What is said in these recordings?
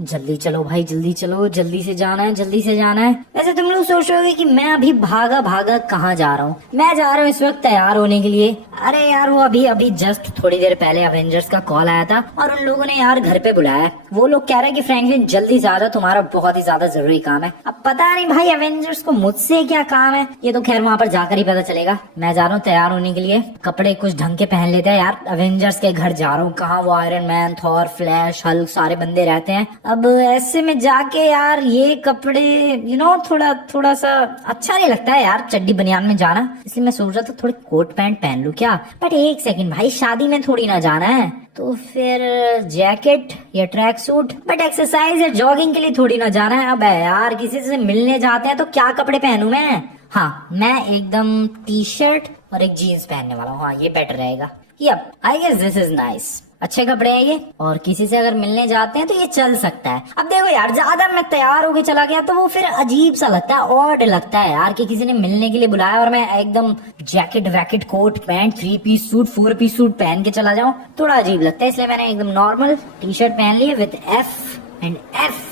जल्दी चलो भाई, जल्दी चलो, जल्दी से जाना है, जल्दी से जाना है। वैसे तुम लोग सोच रहे होगे कि मैं अभी भागा भागा कहाँ जा रहा हूँ। मैं जा रहा हूँ इस वक्त तैयार होने के लिए। अरे यार, वो अभी अभी जस्ट थोड़ी देर पहले अवेंजर्स का कॉल आया था और उन लोगों ने यार घर पे बुलाया है। वो लोग कह रहे हैं कि फ्रैंकलिन जल्दी से आ जाओ, तुम्हारा बहुत ही ज्यादा जरूरी काम है। अब पता नहीं भाई अवेंजर्स को मुझसे क्या काम है, ये तो खैर वहाँ पर जाकर ही पता चलेगा। मैं जा रहा हूँ तैयार होने के लिए, कपड़े कुछ ढंग के पहन लेते हैं यार। अवेंजर्स के घर जा रहा हूँ, कहाँ वो iron man, Thor, flash, Hulk सारे बंदे रहते हैं। अब ऐसे में जाके यार ये कपड़े थोड़ा थोड़ा सा अच्छा नहीं लगता है यार चड्डी बनियान में जाना, इसलिए मैं सोच रहा था थोड़े कोट पैंट पहन लूं क्या। बट एक सेकंड भाई, शादी में थोड़ी ना जाना है, तो फिर जैकेट या ट्रैक सूट। बट एक्सरसाइज या जॉगिंग के लिए थोड़ी ना जाना है। अब यार किसी से मिलने जाते हैं तो क्या कपड़े पहनूं मैं। हाँ, मैं एकदम टी शर्ट और एक जीन्स पहनने वाला हूँ। हाँ, ये बेटर रहेगा। Yup, I guess this is nice. अच्छे कपड़े हैं ये, और किसी से अगर मिलने जाते हैं तो ये चल सकता है। अब देखो यार, ज्यादा मैं तैयार होके चला गया तो वो फिर अजीब सा लगता है, ऑड लगता है यार कि किसी ने मिलने के लिए बुलाया और मैं एकदम जैकेट वैकेट coat pant 3 piece suit 4 piece suit पहन के चला जाऊं, थोड़ा अजीब लगता है। इसलिए मैंने एकदम नॉर्मल टी शर्ट पहन ली है विद एफ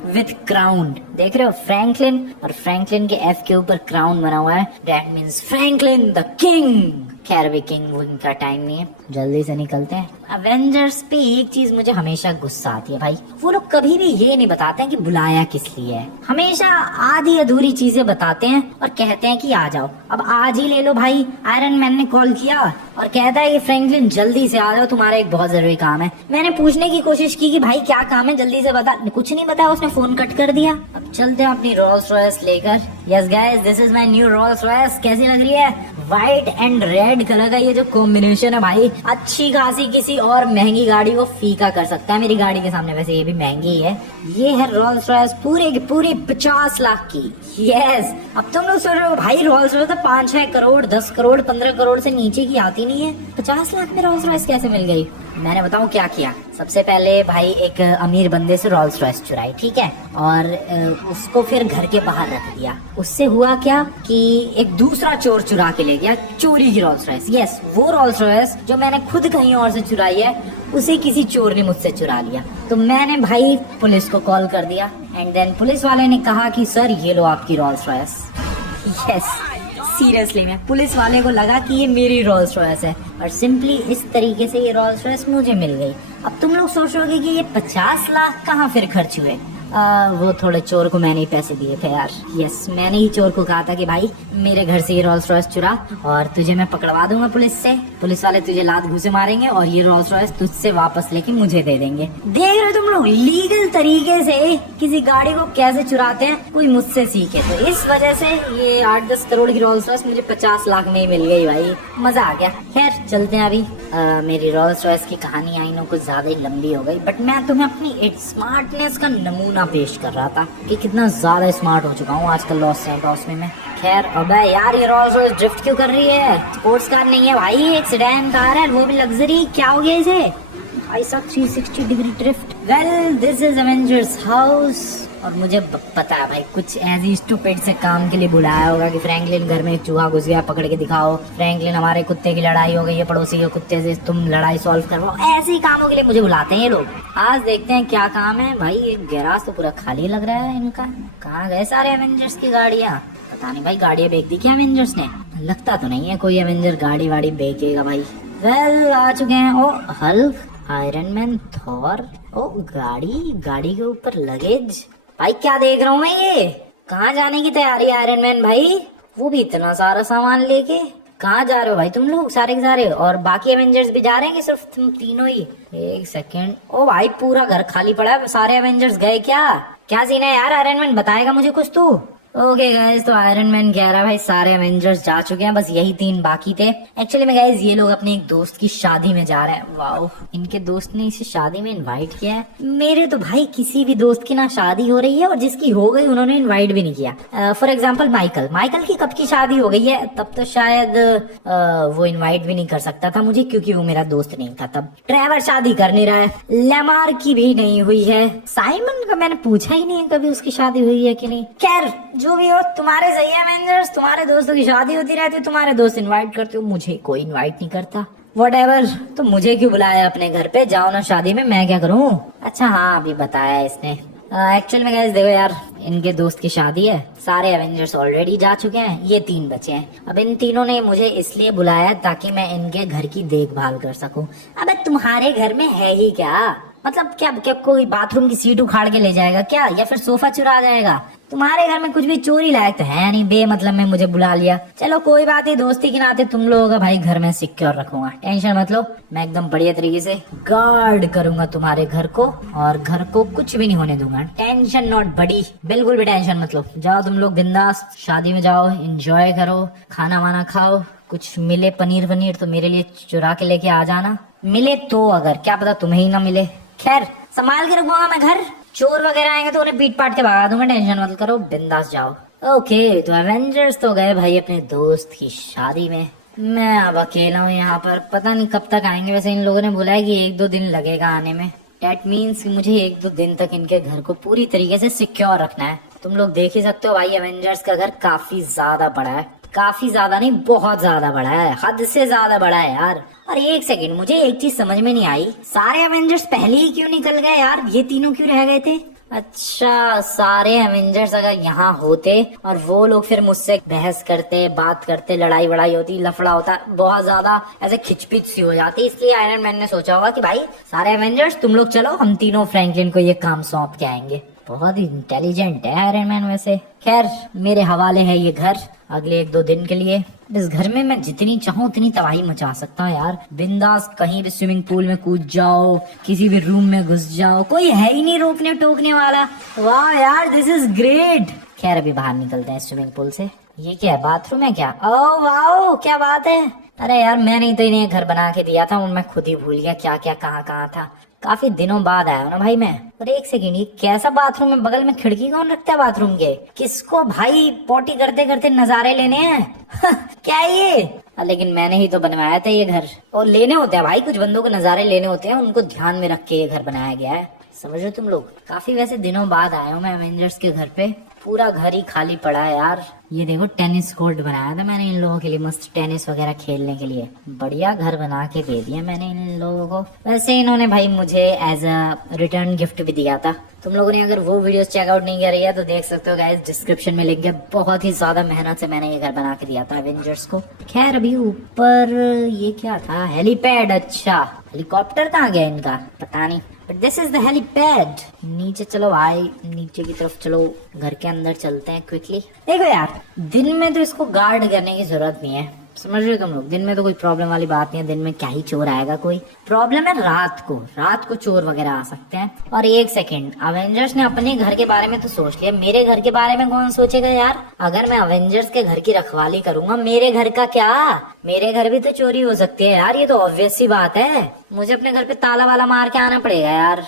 विथ क्राउन। देख रहे हो, फ्रैंकलिन, और फ्रैंकलिन के एफ के ऊपर क्राउन बना हुआ है। That means Franklin the king. खैर भी किंग विंग का टाइम नहीं है, जल्दी से निकलते हैं। अवेंजर्स पे एक चीज मुझे हमेशा गुस्सा आती है भाई, वो लोग कभी भी ये नहीं बताते हैं कि बुलाया किस लिए है। हमेशा आधी अधूरी चीजें बताते हैं और कहते हैं कि आ जाओ। अब आज ही ले लो भाई, आयरन मैन ने कॉल किया और कहता है कि फ्रैंकलिन जल्दी से आ जाओ, तुम्हारा एक बहुत जरूरी काम है। मैंने पूछने की कोशिश की कि भाई क्या काम है, जल्दी से बता। कुछ नहीं बताया, उसने फोन कट कर दिया। अब चलते हैं अपनी रोल्स रॉयस लेकर। Yes guys, this is my new Rolls Royce. कैसी लग रही है? व्हाइट एंड रेड कलर का ये जो कॉम्बिनेशन है भाई, अच्छी खासी किसी और महंगी गाड़ी को फीका कर सकता है मेरी गाड़ी के सामने। वैसे ये भी महंगी ही है। ये है रोल्स रॉयस पूरे की पूरी 50 लाख की। यस, अब तुम लोग सोच रहे हो भाई रोल्स रॉयस तो 5-6 करोड़ 10 करोड़ 15 करोड़ से नीचे की आती नहीं है, 50 लाख में रोल्स रॉयस कैसे मिल गई? मैंने बताऊं क्या किया। सबसे पहले भाई एक अमीर बंदे से रोल्स रॉयस चुराई, ठीक है, और उसको फिर घर के बाहर रख दिया। उससे हुआ क्या कि एक दूसरा चोर चुरा के ले गया चोरी की रोल्स रॉयस। यस, वो रोल्स रॉयस जो मैंने खुद कहीं और से चुराई है, उसे किसी चोर ने मुझसे चुरा लिया। तो मैंने भाई पुलिस को कॉल कर दिया एंड देन पुलिस वाले ने कहा कि सर ये लो आपकी रोल्स रॉयस। यस, सीरियसली में पुलिस वाले को लगा कि ये मेरी रोल्स रॉयस है और सिंपली इस तरीके से ये रोल्स रॉयस मुझे मिल गई। अब तुम लोग सोच रहे कि ये 50 लाख कहाँ फिर खर्च हुए। वो थोड़े चोर को मैंने ही पैसे दिए थे यार। यस, मैंने ही चोर को कहा था कि भाई मेरे घर से ये रोल्स रॉयस चुरा और तुझे मैं पकड़वा दूंगा पुलिस से। पुलिस वाले तुझे लात घूंसे मारेंगे और ये रोल्स रॉयस तुझसे वापस लेके मुझे दे देंगे। देख रहे हो तुम लोग, लीगल तरीके से किसी गाड़ी को कैसे चुराते हैं, कोई मुझसे सीखे। तो इस वजह से ये 8-10 करोड़ की रोल्स रॉयस मुझे 50 लाख में ही मिल गई भाई। मजा आ गया। खैर चलते हैं अभी। मेरी रोल्स रॉयस की कहानी आई नो कुछ ज्यादा ही लंबी हो गई, बट मैं तुम्हें अपनी स्मार्टनेस का नमूना पेश कर रहा था कि कितना ज्यादा स्मार्ट हो चुका हूँ आजकल लॉस सैंटोस में मैं। खैर, अबे यार ये रोल्स रॉयस ड्रिफ्ट क्यों कर रही है? स्पोर्ट्स कार नहीं है भाई, एक सेडान कार है, वो भी लग्जरी। क्या हो गया इसे? ऐसा 360 degree drift. Well, this is Avengers house. और मुझे पता है भाई कुछ ऐसी स्टूपिड से काम के लिए बुलाया होगा कि फ्रैंकलिन घर में एक चूहा घुस गया, पकड़ के दिखाओ। फ्रैंकलिन हमारे कुत्ते की लड़ाई हो गई है पड़ोसी के कुत्ते से, तुम लड़ाई सॉल्व करवाओ। ऐसे ही कामों के लिए मुझे बुलाते हैं ये लोग। आज देखते हैं क्या काम है भाई। ये गैराज तो पूरा खाली लग रहा है इनका। कहाँ गए सारे एवेंजर्स की गाड़ियाँ? पता नहीं भाई, गाड़ियाँ बेच दी क्या एवेंजर्स ने? लगता तो नहीं है कोई एवेंजर गाड़ी वाड़ी बेचेगा भाई। वेल, आ चुके हैं। ओ हल्क, आयरन मैन, थॉर। ओ गाड़ी के ऊपर लगेज। भाई क्या देख रहा हूँ मैं? ये कहाँ जाने की तैयारी आयरन मैन भाई? वो भी इतना सारा सामान लेके। कहाँ जा रहे हो भाई तुम लोग सारे के सारे? और बाकी एवेंजर्स भी जा रहे हैं कि सिर्फ तुम तीनों ही? एक सेकेंड। ओ भाई पूरा घर खाली पड़ा है, सारे एवेंजर्स गए क्या सीन है यार? आयरन मैन बताएगा मुझे कुछ तू। ओके गाइस, तो आयरन मैन कह रहा है भाई सारे एवेंजर्स जा चुके हैं, बस यही 3 बाकी थे। एक्चुअली में गाइस ये लोग अपने एक दोस्त की शादी में जा रहे हैं। वाओ, इनके दोस्त ने इसे शादी में इनवाइट किया है। मेरे तो भाई किसी भी दोस्त की ना शादी हो रही है और जिसकी हो गई उन्होंने इनवाइट भी नहीं किया। फॉर एग्जाम्पल माइकल की कब की शादी हो गई है, तब तो शायद वो इन्वाइट भी नहीं कर सकता था मुझे, क्योंकि वो मेरा दोस्त नहीं था तब। ट्रेवर शादी कर नहीं रहा है, लेमार की भी नहीं हुई है, साइमन का मैंने पूछा ही नहीं है कभी उसकी शादी हुई है कि नहीं। खैर जो भी हो, तुम्हारे सही है एवेंजर्स, तुम्हारे दोस्तों की शादी होती रहती, तुम्हारे दोस्त इनवाइट करते हो, मुझे कोई इनवाइट नहीं करता। व्हाटएवर, तो मुझे क्यों बुलाया अपने घर पे? जाओ ना शादी में, मैं क्या करूं? अच्छा हाँ, अभी बताया इसने। एक्चुअल में गाइस देखो यार, इनके दोस्त की शादी है, सारे एवेंजर्स ऑलरेडी जा चुके हैं, ये 3 बचे हैं। अब इन तीनों ने मुझे इसलिए बुलाया ताकि मैं इनके घर की देखभाल कर सकूं। अबे तुम्हारे घर में है ही क्या? मतलब क्या क्या कोई बाथरूम की सीट उखाड़ के ले जाएगा क्या, या फिर सोफा चुरा जाएगा? तुम्हारे घर में कुछ भी चोरी लायक तो है नहीं, बेमतलब में मुझे बुला लिया। चलो कोई बात नहीं, दोस्ती के नाते तुम लोगों का भाई घर में सिक्योर रखूंगा, टेंशन मत लो। मैं एकदम बढ़िया तरीके से गार्ड करूंगा तुम्हारे घर को, और घर को कुछ भी नहीं होने दूंगा। टेंशन नॉट बड़ी, बिल्कुल भी टेंशन मत लो। जाओ तुम लोग बिंदास शादी में जाओ, एंजॉय करो, खाना वाना खाओ। कुछ मिले पनीर वनीर तो मेरे लिए चुरा के लेके आ जाना, मिले तो, अगर क्या पता तुम्हें ही ना मिले। खैर संभाल के रखूंगा मैं घर, चोर वगैरह आएंगे तो उन्हें पीट पाट के भगा दूंगा, टेंशन मत करो, बिंदास जाओ। ओके, तो एवेंजर्स तो गए भाई अपने दोस्त की शादी में, मैं अब अकेला हूँ यहाँ पर। पता नहीं कब तक आएंगे, वैसे इन लोगों ने बोला कि 1-2 दिन लगेगा आने में। डेट मीन्स मुझे 1-2 दिन तक इनके घर को पूरी तरीके से सिक्योर रखना है। तुम लोग देख ही सकते हो भाई, एवेंजर्स का घर काफी ज्यादा बड़ा है, काफी ज्यादा नहीं, बहुत ज्यादा बड़ा है, हद से ज्यादा बड़ा है यार। और एक सेकंड, मुझे एक चीज समझ में नहीं आई, सारे एवेंजर्स पहले ही क्यों निकल गए यार, ये तीनों क्यों रह गए थे? अच्छा, सारे एवेंजर्स अगर यहाँ होते और वो लोग फिर मुझसे बहस करते, बात करते, लड़ाई वड़ाई होती, लफड़ा होता, बहुत ज्यादा ऐसे खिचपिच सी हो जाती, इसलिए आयरन मैन ने सोचा होगा कि भाई सारे एवेंजर्स तुम लोग चलो, हम तीनों फ्रैंकलिन को ये काम सौंप के आएंगे। बहुत ही इंटेलिजेंट है आयरन मैन वैसे। खैर मेरे हवाले है ये घर अगले 1-2 दिन के लिए। इस घर में मैं जितनी चाहूँ उतनी तबाही मचा सकता हूँ यार, बिंदास कहीं भी स्विमिंग पूल में कूद जाओ, किसी भी रूम में घुस जाओ, कोई है ही नहीं रोकने टोकने वाला। वाह यार, दिस इज ग्रेट। खैर अभी बाहर निकलते हैं स्विमिंग पूल से। ये क्या है, बाथरूम है क्या? ओह वाओ, क्या बात है। अरे यार मैंने ही तो इन्हें घर बना के दिया था और मैं खुद ही भूल गया क्या क्या कहाँ कहाँ था। काफी दिनों बाद आया हूँ ना भाई मैं। और एक सेकंड, ये कैसा बाथरूम है? बगल में खिड़की कौन रखता है बाथरूम के? किसको भाई पोटी करते करते नजारे लेने हैं? क्या ये? लेकिन मैंने ही तो बनवाया था ये घर, और लेने होते हैं भाई, कुछ बंदों को नजारे लेने होते हैं, उनको ध्यान में रख के ये घर बनाया गया है, समझ रहे तुम लोग। काफी वैसे दिनों बाद आया हूँ मैं एवेंजर्स के घर पे, पूरा घर ही खाली पड़ा है यार। ये देखो टेनिस कोर्ट बनाया था मैंने इन लोगों के लिए, मस्त टेनिस वगैरह खेलने के लिए, बढ़िया घर बना के दे दिया मैंने इन लोगों को। वैसे इन्होंने भाई मुझे एज अ रिटर्न गिफ्ट भी दिया था। तुम लोगों ने अगर वो वीडियोस चेकआउट नहीं कर रही है तो देख सकते हो गाइस, डिस्क्रिप्शन में लिंक है। बहुत ही ज्यादा मेहनत से मैंने ये घर बना के दिया था एवेंजर्स को। खैर अभी ऊपर ये क्या था, हेलीपैड। अच्छा, हेलीकॉप्टर कहाँ गया इनका पता नहीं, but this is the helipad. नीचे चलो भाई, नीचे की तरफ चलो, घर के अंदर चलते हैं क्विकली। देखो यार, दिन में तो इसको गार्ड करने की जरूरत नहीं है, समझ रहे हो तुम लोग, दिन में तो कोई प्रॉब्लम वाली बात नहीं है, दिन में क्या ही चोर आएगा कोई। प्रॉब्लम है रात को, रात को चोर वगैरह आ सकते हैं। और एक सेकंड, अवेंजर्स ने अपने घर के बारे में तो सोच लिया, मेरे घर के बारे में कौन सोचेगा यार? अगर मैं अवेंजर्स के घर की रखवाली करूंगा, मेरे घर का क्या, मेरे घर भी तो चोरी हो सकती है यार, ये तो ऑब्वियस सी बात है। मुझे अपने घर पे ताला वाला मार के आना पड़ेगा यार।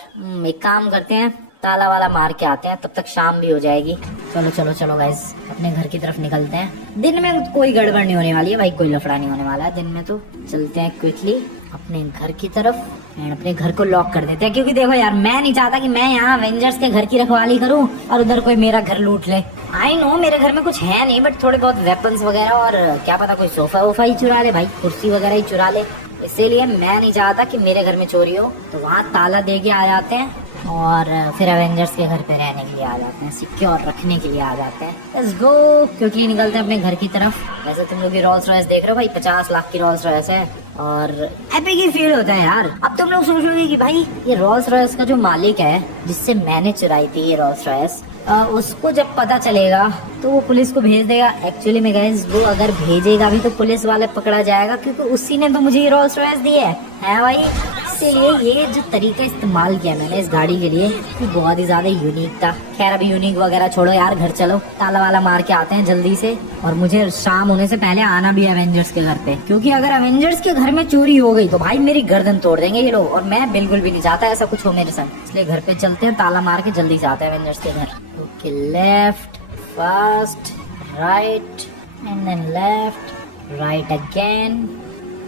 एक काम करते हैं, ताला वाला मार के आते हैं, तब तक शाम भी हो जाएगी। चलो चलो चलो गाइस, अपने घर की तरफ निकलते हैं। दिन में कोई गड़बड़ नहीं होने वाली है भाई, कोई लफड़ा नहीं होने वाला है दिन में। तो चलते हैं क्विकली अपने घर की तरफ एंड अपने घर को लॉक कर देते हैं, क्योंकि देखो यार, मैं नहीं चाहता कि मैं यहाँ एवेंजर्स के घर की रखवाली करूँ और उधर कोई मेरा घर लूट ले। आई नो मेरे घर में कुछ है नहीं, बट थोड़े बहुत वेपन्स वगैरह, और क्या पता कोई सोफा वोफा ही चुरा ले भाई, कुर्सी वगैरह ही चुरा ले। इसीलिए मैं नहीं चाहता कि मेरे घर में चोरी हो। तो वहाँ ताला दे के आ जाते हैं और फिर एवेंजर्स के घर पे रहने के लिए आ जाते हैं, सिक्योर रखने के लिए आ जाते हैं। लेट्स गो, क्योंकि निकलते हैं अपने घर की तरफ। वैसे तुम लोग ये रोल्स रॉयस देख रहे हो भाई, 50 लाख की रोल्स रॉयस है और एपिक ही फील होता है यार। अब तुम लोग सोचोगे कि भाई ये रोल्स रॉयस का जो मालिक है, जिससे मैंने चुराई थी ये रोल्स रॉयस, उसको जब पता चलेगा तो वो पुलिस को भेज देगा। एक्चुअली में गाइस, वो अगर भेजेगा भी तो पुलिस वाले पकड़ा जाएगा, क्योंकि उसी ने तो मुझे ये रोल्स रॉयस दी है भाई। इसीलिए ये जो तरीका इस्तेमाल किया मैंने इस गाड़ी के लिए, ये बहुत ही ज्यादा यूनिक था। खैर अभी यूनिक वगैरह छोड़ो यार, घर चलो, ताला वाला मार के आते हैं जल्दी से। और मुझे शाम होने से पहले आना भी है एवेंजर्स के घर पे, क्योंकि अगर एवेंजर्स के घर में चोरी हो गई तो भाई मेरी गर्दन तोड़ देंगे ये लोग, और मैं बिल्कुल भी नहीं चाहता ऐसा कुछ हो मेरे साथ। इसलिए घर पे चलते हैं, ताला मार के जल्दी से आते हैं एवेंजर्स के घर। Okay, left fast, right and then left, right again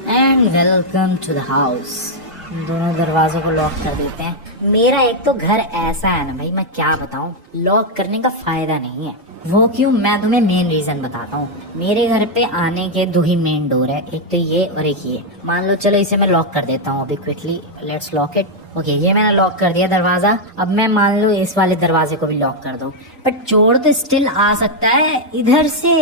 and welcome to the house. दोनों दरवाजों को लॉक कर देते हैं। मेरा एक तो घर ऐसा है ना भाई, मैं क्या बताऊं, लॉक करने का फायदा नहीं है। वो क्यों, मैं तुम्हें मेन रीजन बताता हूँ। मेरे घर पे आने के 2 ही मेन डोर है, एक तो ये और एक ये। मान लो चलो इसे मैं लॉक कर देता हूँ अभी quickly, let's lock it. Okay, ये मैंने लॉक कर दिया दरवाजा। अब मैं मान लो इस वाले दरवाजे को भी लॉक कर दूं, बट चोर तो स्टिल आ सकता है इधर से।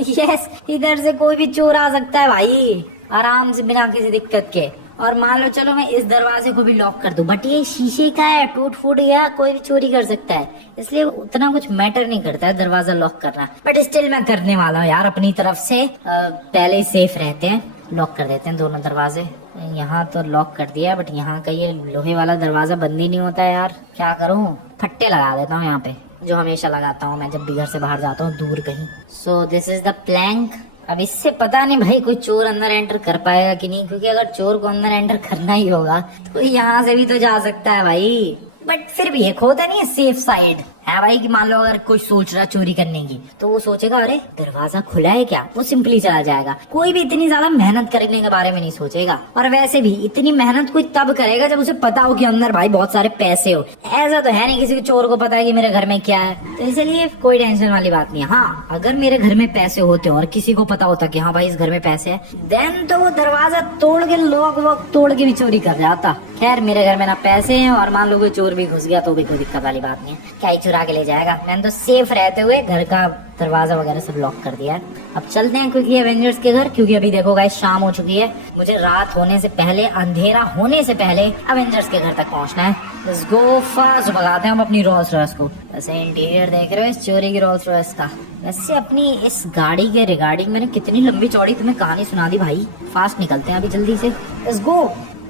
यस, इधर से कोई भी चोर आ सकता है भाई, आराम से, बिना किसी दिक्कत के। और मान लो चलो मैं इस दरवाजे को भी लॉक कर दूं, बट ये शीशे का है, टूट फूट गया कोई भी चोरी कर सकता है, इसलिए उतना कुछ मैटर नहीं करता है दरवाजा लॉक करना। बट स्टिल मैं करने वाला हूँ यार अपनी तरफ से। पहले ही सेफ रहते हैं, लॉक कर देते हैं दोनों दरवाजे। यहाँ तो लॉक कर दिया, बट यहाँ का ये लोहे वाला दरवाजा बंद ही नहीं होता है यार, क्या करूँ? फट्टे लगा देता हूँ यहाँ पे, जो हमेशा लगाता हूँ मैं जब भी घर से बाहर जाता हूँ दूर कहीं। So this is the plank. अब इससे पता नहीं भाई कोई चोर अंदर एंटर कर पाएगा कि नहीं, क्योंकि अगर चोर को अंदर एंटर करना ही होगा तो यहाँ से भी तो जा सकता है भाई। बट फिर भी एक होता नहीं है सेफ साइड है भाई, कि मान लो अगर कोई सोच रहा चोरी करने की, तो वो सोचेगा अरे दरवाजा खुला है क्या, वो सिंपली चला जाएगा। कोई भी इतनी ज्यादा मेहनत करने के बारे में नहीं सोचेगा, और वैसे भी इतनी मेहनत कोई तब करेगा जब उसे पता हो कि अंदर भाई बहुत सारे पैसे हो। ऐसा तो है नहीं किसी चोर को पता है कि मेरे घर में क्या है, तो इसलिए कोई टेंशन वाली बात नहीं है। हाँ, अगर मेरे घर में पैसे होते और किसी को पता होता कि हाँ भाई इस घर में पैसे है, देन तो वो दरवाजा तोड़ के, लॉक वॉक तोड़ के भी चोरी कर जाता। खैर मेरे घर में ना पैसे हैं, और मान लो कोई चोर भी घुस गया तो भी कोई दिक्कत वाली बात नहीं है, क्या ही चुरा के ले जाएगा। मैंने तो सेफ रहते हुए घर का दरवाजा वगैरह सब लॉक कर दिया है। अब चलते हैं क्योंकि एवेंजर्स के घर, क्योंकि अभी देखो गाइस शाम हो चुकी है, मुझे रात होने से पहले, अंधेरा होने से पहले एवेंजर्स के घर तक पहुंचना है। लेट्स गो फास्ट, भगाते हैं हम अपनी रोल्स रॉयस को। वैसे इंटीरियर देख रहे हो इस चोरी की रोल्स रॉयस का। वैसे अपनी इस गाड़ी के रिगार्डिंग मैंने कितनी लंबी चौड़ी तुम्हें कहानी सुना दी भाई। फास्ट निकलते हैं अभी जल्दी से, let's go.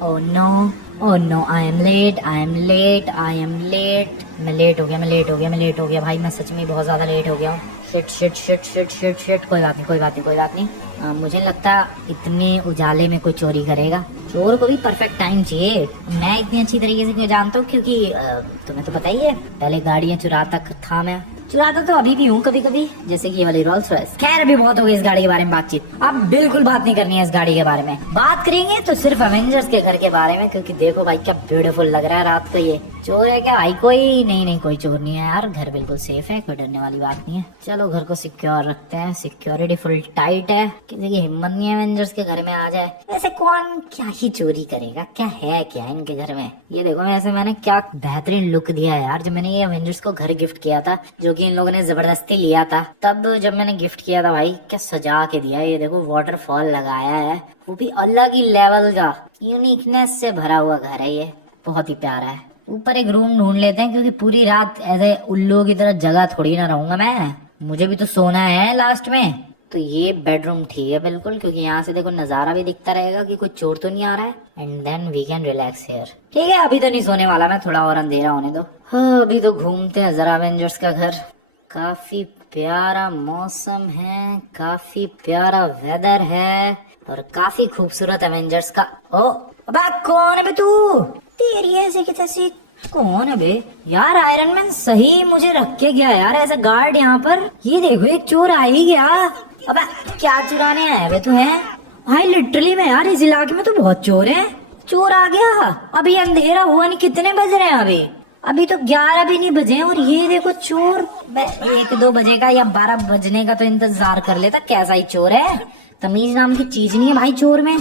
Oh no, oh no, I am late, I am late, I am late. मैं लेट हो गया, मैं लेट हो गया, मैं लेट हो गया भाई, मैं सच में बहुत ज्यादा लेट हो गया हूँ। Shit shit shit shit shit shit. कोई बात नहीं, कोई बात नहीं, कोई बात नहीं। मुझे लगता इतने उजाले में कोई चोरी करेगा। चोर को भी परफेक्ट टाइम चाहिए। मैं इतनी अच्छी तरीके से क्यों जानता हूँ, क्योंकि तुम्हें तो पता ही है, पहले गाड़ियाँ चुराता था मैं, चुराता तो अभी भी हूँ कभी कभी, जैसे कि ये वाली रोल्स रॉयस। खैर अभी बहुत हो गई इस गाड़ी के बारे में बातचीत, अब बिल्कुल बात नहीं करनी है इस गाड़ी के बारे में। बात करेंगे तो सिर्फ एवेंजर्स के घर के बारे में, क्योंकि देखो भाई क्या ब्यूटीफुल लग रहा है रात को। ये चोर है क्या भाई? कोई नहीं, कोई चोर नहीं है यार, घर बिल्कुल सेफ है, कोई डरने वाली बात नहीं है। चलो घर को सिक्योर रखते हैं, सिक्योरिटी फुल टाइट है, किसी की हिम्मत नहीं है एवेंजर्स के घर में आ जाए। वैसे कौन क्या ही चोरी करेगा, क्या है क्या इनके घर में। ये देखो वैसे मैंने क्या बेहतरीन लुक दिया है यार, जब मैंने ये एवेंजर्स को घर गिफ्ट किया था, जो कि इन लोगों ने जबरदस्ती लिया था, तब जब मैंने गिफ्ट किया था भाई, क्या सजा के दिया। ये देखो वाटरफॉल लगाया है, वो भी अलग ही लेवल का, यूनिकनेस से भरा हुआ घर है, ये बहुत ही प्यारा है। ऊपर एक रूम ढूंढ लेते हैं, क्योंकि पूरी रात ऐसे उल्लू की तरह जगह थोड़ी ना रहूंगा मैं, मुझे भी तो सोना है लास्ट में। तो ये बेडरूम ठीक है बिल्कुल, क्योंकि यहाँ से देखो नजारा भी दिखता रहेगा कि कोई चोर तो नहीं आ रहा है, and then we can relax here. ठीक है अभी तो नहीं सोने वाला मैं, थोड़ा और अंधेरा होने दो। हाँ अभी तो घूमते हैं जरा एवेंजर्स का घर। काफी प्यारा मौसम है, काफी प्यारा वेदर है, और काफी खूबसूरत एवेंजर्स का। ओ अबे कौन है बे तू? तेरी ऐसे की तैसी कौन है बे? यार आयरन मैन सही मुझे रख के गया यार ऐसा गार्ड यहाँ पर। ये देखो एक चोर आ ही गया। अबे क्या चुराने आया बे तू? है भाई लिटरली में यार इस इलाके में तो बहुत चोर है। चोर आ गया, अभी अंधेरा हुआ नहीं, कितने बज रहे हैं अभी तो 11 भी नहीं बजे हैं, और ये देखो चोर 1-2 बजे का या 12 बजने का तो इंतजार कर लेता। कैसा ही चोर है, तमीज नाम की चीज नहीं है भाई चोर में,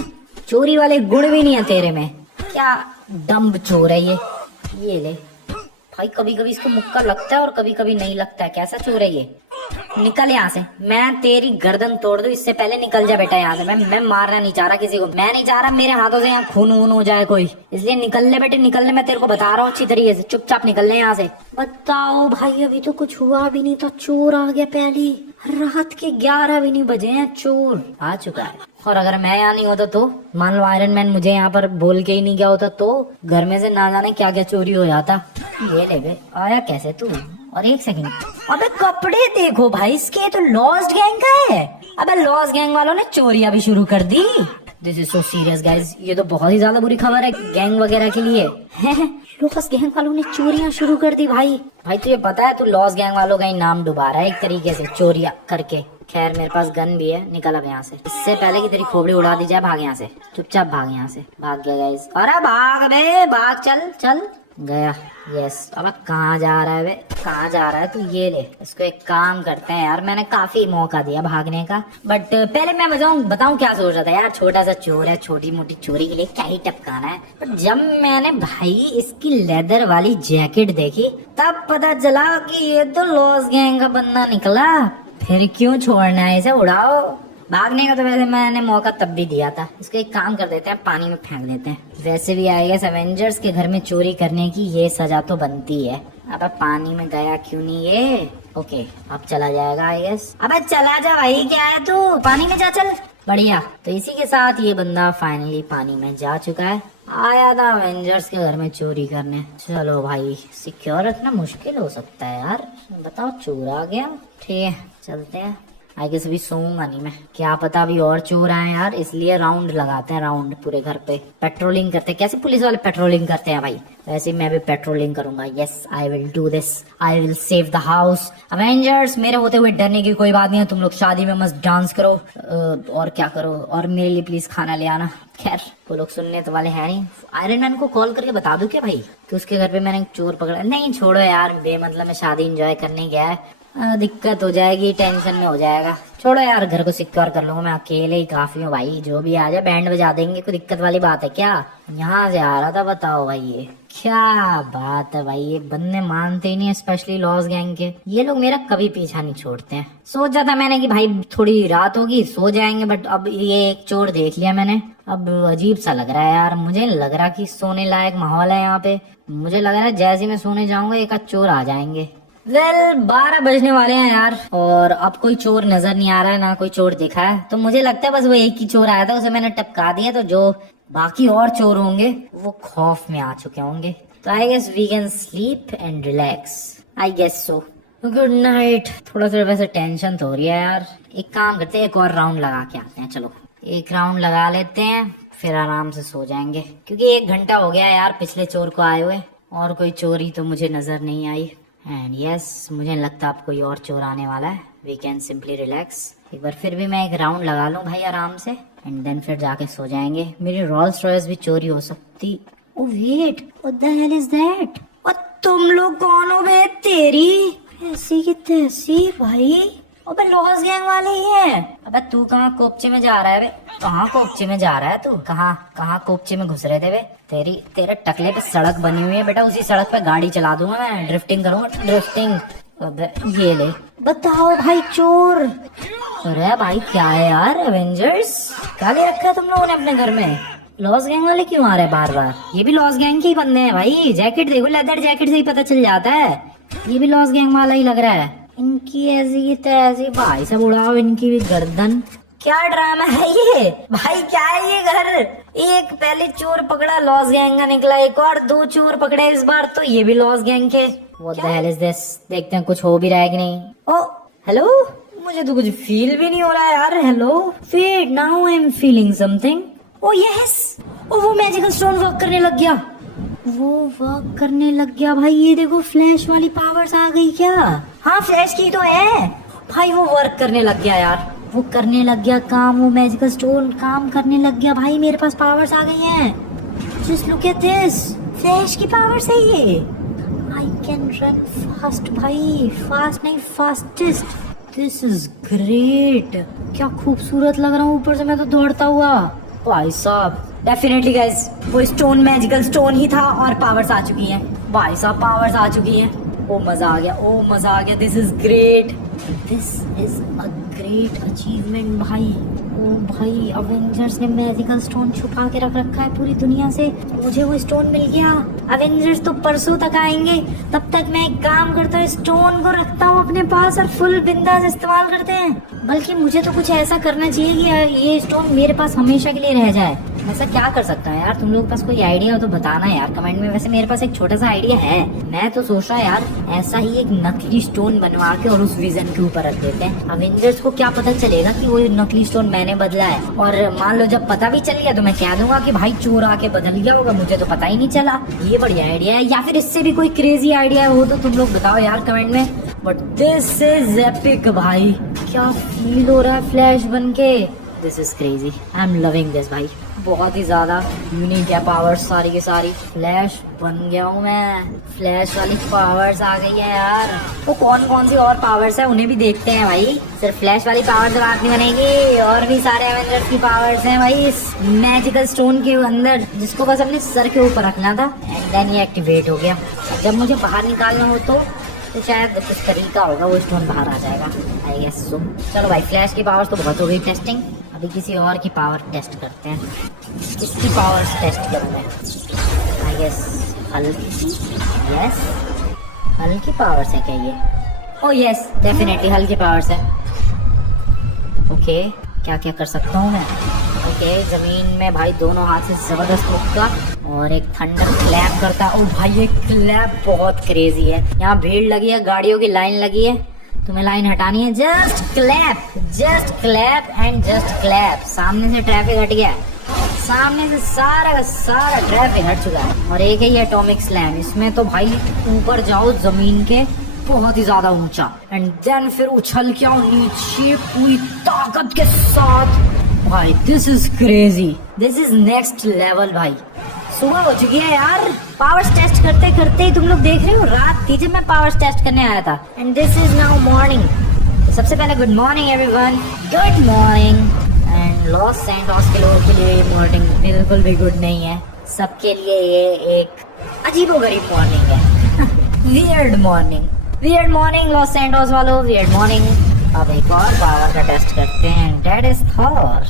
चोरी वाले गुण भी नहीं है तेरे में। क्या डम्ब चोर है ये ले भाई, कभी कभी इसको मुक्का लगता है और कभी कभी नहीं लगता है। कैसा चोर है ये? निकल यहाँ से, मैं तेरी गर्दन तोड़ दूं इससे पहले निकल जा बेटा यहाँ से। मैं मारना नहीं चाह रहा किसी को, मैं नहीं चाह रहा मेरे हाथों से यहाँ खून वून हो जाए कोई, इसलिए निकल ले बेटे निकल ले, मैं तेरे को बता रहा हूँ अच्छी तरीके से, चुपचाप निकल ले यहाँ से। बताओ भाई अभी तो कुछ हुआ भी नहीं था, चोर आ गया पहली रात के 11 भी नहीं बजे हैं, चोर आ चुका है। और अगर मैं यहाँ नहीं होता तो, मान लो आयरन मैन मुझे यहाँ पर बोल के ही नहीं गया होता तो घर में से ना जाने क्या क्या चोरी हो जाता। ये ले बे, आया कैसे तू? और एक सेकंड, अबे कपड़े देखो भाई इसके, तो लॉस्ट गैंग का है। अबे लॉस्ट गैंग वालों ने चोरियां भी शुरू कर दी। This is so serious guys, ये तो बहुत ही ज्यादा बुरी खबर है गैंग वगैरह के लिए। लॉस्ट गैंग वालों ने चोरियां शुरू कर दी भाई तुझे पता है तू लॉस्ट गैंग वालों का ही नाम डुबा रहा है एक तरीके से चोरियां करके। खैर मेरे पास गन भी है, निकल अब यहाँ से, इससे पहले कि तेरी खोपड़ी उड़ा दी जाए। भाग यहाँ से, चुपचाप भाग यहाँ से। भाग गया गाइस। अरे भाग बे भाग, चल चल गया। यस। अब कहाँ जा रहा है वे, कहाँ जा रहा है तू? ये ले, इसको एक काम करते हैं यार, मैंने काफी मौका दिया भागने का, बट पहले मैं बताऊं क्या सोच रहा था यार। छोटा सा चोर है, छोटी मोटी चोरी के लिए क्या ही टपकाना है। बट जब मैंने भाई इसकी लेदर वाली जैकेट देखी तब पता चला कि ये तो लॉस गैंग का बंदा निकला। फिर क्यों छोड़ना है इसे, उड़ाओ। भागने का तो वैसे मैंने मौका तब भी दिया था। इसको एक काम कर देते हैं, पानी में फेंक देते हैं। वैसे भी आई गेस एवेंजर्स के घर में चोरी करने की ये सजा तो बनती है। अब पानी में गया क्यों नहीं ये? ओके, अब चला जाएगा आई गेस। अब चला जा भाई, क्या है तू, पानी में जा, चल। बढ़िया। तो इसी के साथ ये बंदा फाइनली पानी में जा चुका है। आया था एवेंजर्स के घर में चोरी करने। चलो भाई, सिक्योर रखना मुश्किल हो सकता है यार। बताओ, चोर आ गया। ठीक है, चलते हैं। आई गेस अभी सोऊंगा नहीं मैं, क्या पता अभी और चोर आए यार, इसलिए राउंड लगाते हैं, राउंड पूरे घर पे पेट्रोलिंग करते हैं। कैसे पुलिस वाले पेट्रोलिंग करते हैं भाई, वैसे मैं भी पेट्रोलिंग करूंगा। Yes, I will do this, I will save the house. Avengers, मेरे होते हुए डरने की कोई बात नहीं है। तुम लोग शादी में मस्त डांस करो और क्या करो, और मेरे लिए प्लीज खाना ले आना। खैर, वो लोग सुनने तो वाले हैं नहीं। आयरन मैन को कॉल करके बता दूं क्या भाई कि उसके घर पे मैंने चोर पकड़ा? नहीं, छोड़ो यार, बेमतलब में शादी एंजॉय करने गया है, दिक्कत हो जाएगी, टेंशन में हो जाएगा। छोड़ो यार, घर को सिक्योर कर लूंगा मैं, अकेले ही काफी हूँ भाई। जो भी आ जाए बैंड बजा देंगे, कोई दिक्कत वाली बात है क्या? यहाँ से आ रहा था, बताओ भाई, ये क्या बात है भाई, ये बंदे मानते ही नहीं, स्पेशली लॉस गैंग के। ये लोग मेरा कभी पीछा नहीं छोड़ते हैं। सोचा था मैंने कि भाई थोड़ी रात होगी, सो जाएंगे, बट अब ये एक चोर देख लिया मैंने। अब अजीब सा लग रहा है यार, मुझे लग रहा कि सोने लायक माहौल है यहाँ पे। मुझे लग रहा है जैसे मैं सोने जाऊंगा एक आध चोर आ जाएंगे। वेल 12 बजने वाले हैं यार, और अब कोई चोर नजर नहीं आ रहा है, ना कोई चोर दिखा है। तो मुझे लगता है बस वो एक ही चोर आया था, उसे मैंने टपका दिया, तो जो बाकी और चोर होंगे वो खौफ में आ चुके होंगे। तो I guess we can sleep and relax, I guess so. Good night. थोड़ा सा वैसे टेंशन तो हो रही है यार। एक काम करते हैं, एक और राउंड लगा के आते हैं। चलो एक राउंड लगा लेते हैं, फिर आराम से सो जाएंगे, क्योंकि 1 घंटा हो गया यार पिछले चोर को आए हुए, और कोई चोरी तो मुझे नजर नहीं आई। एंड यस, मुझे नहीं लगता अब कोई और चोर आने वाला है। We can simply relax. एक बार फिर भी मैं एक राउंड लगा लूं भाई आराम से, एंड देन फिर जाके सो जाएंगे। मेरी रोल्स रॉयस भी चोरी हो सकती। Oh wait, what the hell is that? और तुम लोग कौन हो बे? तेरी ऐसी की तैसी भाई। अबे लॉस गैंग वाले ही है। अबे तू कहाँ कोपचे में जा रहा है बे? कहाँ कोपचे में जा रहा है तू? कहाँ कोपचे में घुस रहे थे बे? तेरे टकले पे सड़क बनी हुई है बेटा, उसी सड़क पे गाड़ी चला दूंगा मैं, ड्रिफ्टिंग करूंगा, ड्रिफ्टिंग। अबे ये ले, बताओ भाई चोर। अरे भाई क्या है यार, एवेंजर्स क्या ले रखा है तुम लोगों ने अपने घर में? लॉस गैंग वाले क्यों आ रहे हैं बार बार? ये भी लॉस गैंग के ही बंदे हैं भाई। जैकेट देखो, लेदर जैकेट से ही पता चल जाता है, ये भी लॉस गैंग वाला ही लग रहा है। इनकी ऐसी तो ऐसी, भाई सब उड़ाओ इनकी भी गर्दन। क्या ड्रामा है ये भाई, क्या है ये घर? एक पहले चोर पकड़ा लॉस गैंग का निकला, एक और 2 चोर पकड़े इस बार, तो ये भी लॉस गैंग के। What the hell is this? देखते हैं कुछ हो भी रहा है कि नहीं। ओ हेलो, मुझे तो कुछ फील भी नहीं हो रहा है यार। Hello, wait, now I am feeling something. Oh yes, oh वो मैजिकल स्टोन वर्क करने लग गया, वो वर्क करने लग गया भाई। ये देखो, फ्लैश वाली पावर्स आ गई क्या? हाँ फ्लैश की तो है भाई, वो वर्क करने लग गया यार, वो करने लग गया काम, वो मैजिकल स्टोन काम करने लग गया भाई। मेरे पास पावर्स आ गई हैं। Just look at this, flash की पावर्स है ये। आई कैन रन फास्ट भाई, फास्ट नहीं फास्टेस्ट। दिस इज ग्रेट, क्या खूबसूरत लग रहा हूँ ऊपर से मैं तो दौड़ता हुआ। भाई साहब डेफिनेटली गाइस, वो स्टोन मैजिकल स्टोन ही था और पावर्स आ चुकी हैं भाई साहब, पावर्स आ चुकी हैं। ओ मजा आ गया, ओ मजा आ गया। This is great, this is a great achievement भाई। ओ भाई, अवेंजर्स ने मैजिकल स्टोन छुपा के रख रखा है पूरी दुनिया से, मुझे वो स्टोन मिल गया। अवेंजर्स तो परसों तक आएंगे, तब तक मैं एक काम करता हूँ, स्टोन को रखता हूँ अपने पास और फुल बिंदास इस्तेमाल करते हैं। बल्कि मुझे तो कुछ ऐसा करना चाहिए कि ये स्टोन मेरे पास हमेशा के लिए रह जाए। ऐसा क्या कर सकता है यार? तुम लोग के पास कोई आइडिया हो तो बताना यार कमेंट में। वैसे मेरे पास एक छोटा सा आइडिया है, मैं तो सोच रहा यार ऐसा ही एक नकली स्टोन बनवा के और उस विजन के ऊपर रख देते हैं। अवेंजर्स को क्या पता चलेगा कि वो नकली स्टोन मैंने बदला है, और मान लो जब पता भी चल गया तो मैं कह दूंगा कि भाई चोर आके बदल गया होगा, मुझे तो पता ही नहीं चला। ये बढ़िया आइडिया है, या फिर इससे भी कोई क्रेजी आइडिया हो तो तुम लोग बताओ यार कमेंट में। बट दिस इज एपिक भाई, क्या फील हो रहा है फ्लैश बन के। This is crazy, I am loving this भाई। बहुत ही ज्यादा यूनिक है पावर्स सारी की सारी। फ्लैश बन गया हूँ मैं, फ्लैश वाली पावर्स आ गई है यार। तो कौन कौन सी और पावर्स है उन्हें भी देखते हैं भाई, सिर्फ फ्लैश वाली पावर से बात नहीं बनेगी, और भी सारे एवेंजर्स की पावर्स हैं भाई इस मैजिकल स्टोन के अंदर, जिसको बस अपने सर के ऊपर रखना था एंड देन ये एक्टिवेट हो गया। जब मुझे बाहर निकालना हो तो शायद कुछ तरीका होगा, वो स्टोन बाहर आ जाएगा आई गेस सो। चलो भाई फ्लैश की पावर्स तो बहुत हो गई टेस्टिंग, अभी किसी और की पावर टेस्ट करते हैं। किसकी पावर्स टेस्ट करते हैं? आई गेस हल्की, यस हल्की पावर्स है क्या ये? ओह यस डेफिनेटली हल्की पावर्स है। ओके क्या क्या कर सकता हूँ मैं? ओके जमीन में भाई दोनों हाथ से जबरदस्त मुक्का और एक थंडर क्लैप करता। ओ भाई ये क्लैप बहुत क्रेजी है। यहाँ भीड़ लगी है, गाड़ियों की लाइन लगी है, तुम्हें लाइन हटानी है। Just clap and just clap. सामने से ट्रैफिक हट गया, सामने से सारा का सारा ट्रैफिक हट चुका है। और एक है ये एटॉमिक स्लैम, इसमें तो भाई ऊपर जाओ जमीन के बहुत ही ज्यादा ऊंचा एंड देन फिर उछल के आओ नीचे पूरी ताकत के साथ। भाई this is crazy, this is next level भाई। सुबह हो चुकी है यार, पावर्स टेस्ट करते करते ही तुम लोग देख रहे हो रात थी जब मैं पावर्स टेस्ट करने आया था and this is now morning. सबसे पहले good morning everyone, good morning. And Los Santos के लोगों के लिए मॉर्निंग बिल्कुल भी गुड नहीं है, सबके लिए ये एक अजीबोगरीब मॉर्निंग है। वियर्ड मॉर्निंग लॉस सैंटोस वालों, वियर्ड मॉर्निंग। अब एक और पावर का टेस्ट करते हैं, दैट इज थॉर।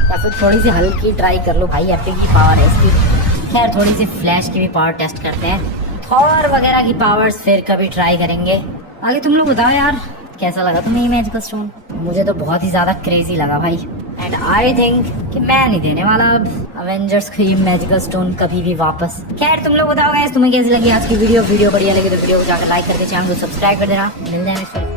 या फिर थोड़ी सी हल्की ट्राई कर लो भाई, एपिक की पावर है इसकी। खैर थोड़ी सी फ्लैश की भी पावर टेस्ट करते हैं, थॉर वगैरह की पावर्स फिर कभी ट्राई करेंगे। आगे तुम लोग बताओ यार कैसा लगा तुम्हें ये मैजिकल स्टोन? मुझे तो बहुत ही ज्यादा क्रेजी लगा भाई एंड आई थिंक कि मैं नहीं देने वाला अब अवेंजर्स को ये मैजिकल स्टोन कभी भी वापस। खैर तुम लोग बताओ गाइस तुम्हें कैसी लगी आज की वीडियो बढ़िया लगी तो वीडियो को जाकर लाइक करके चैनल को सब्सक्राइब कर देना। मिलते हैं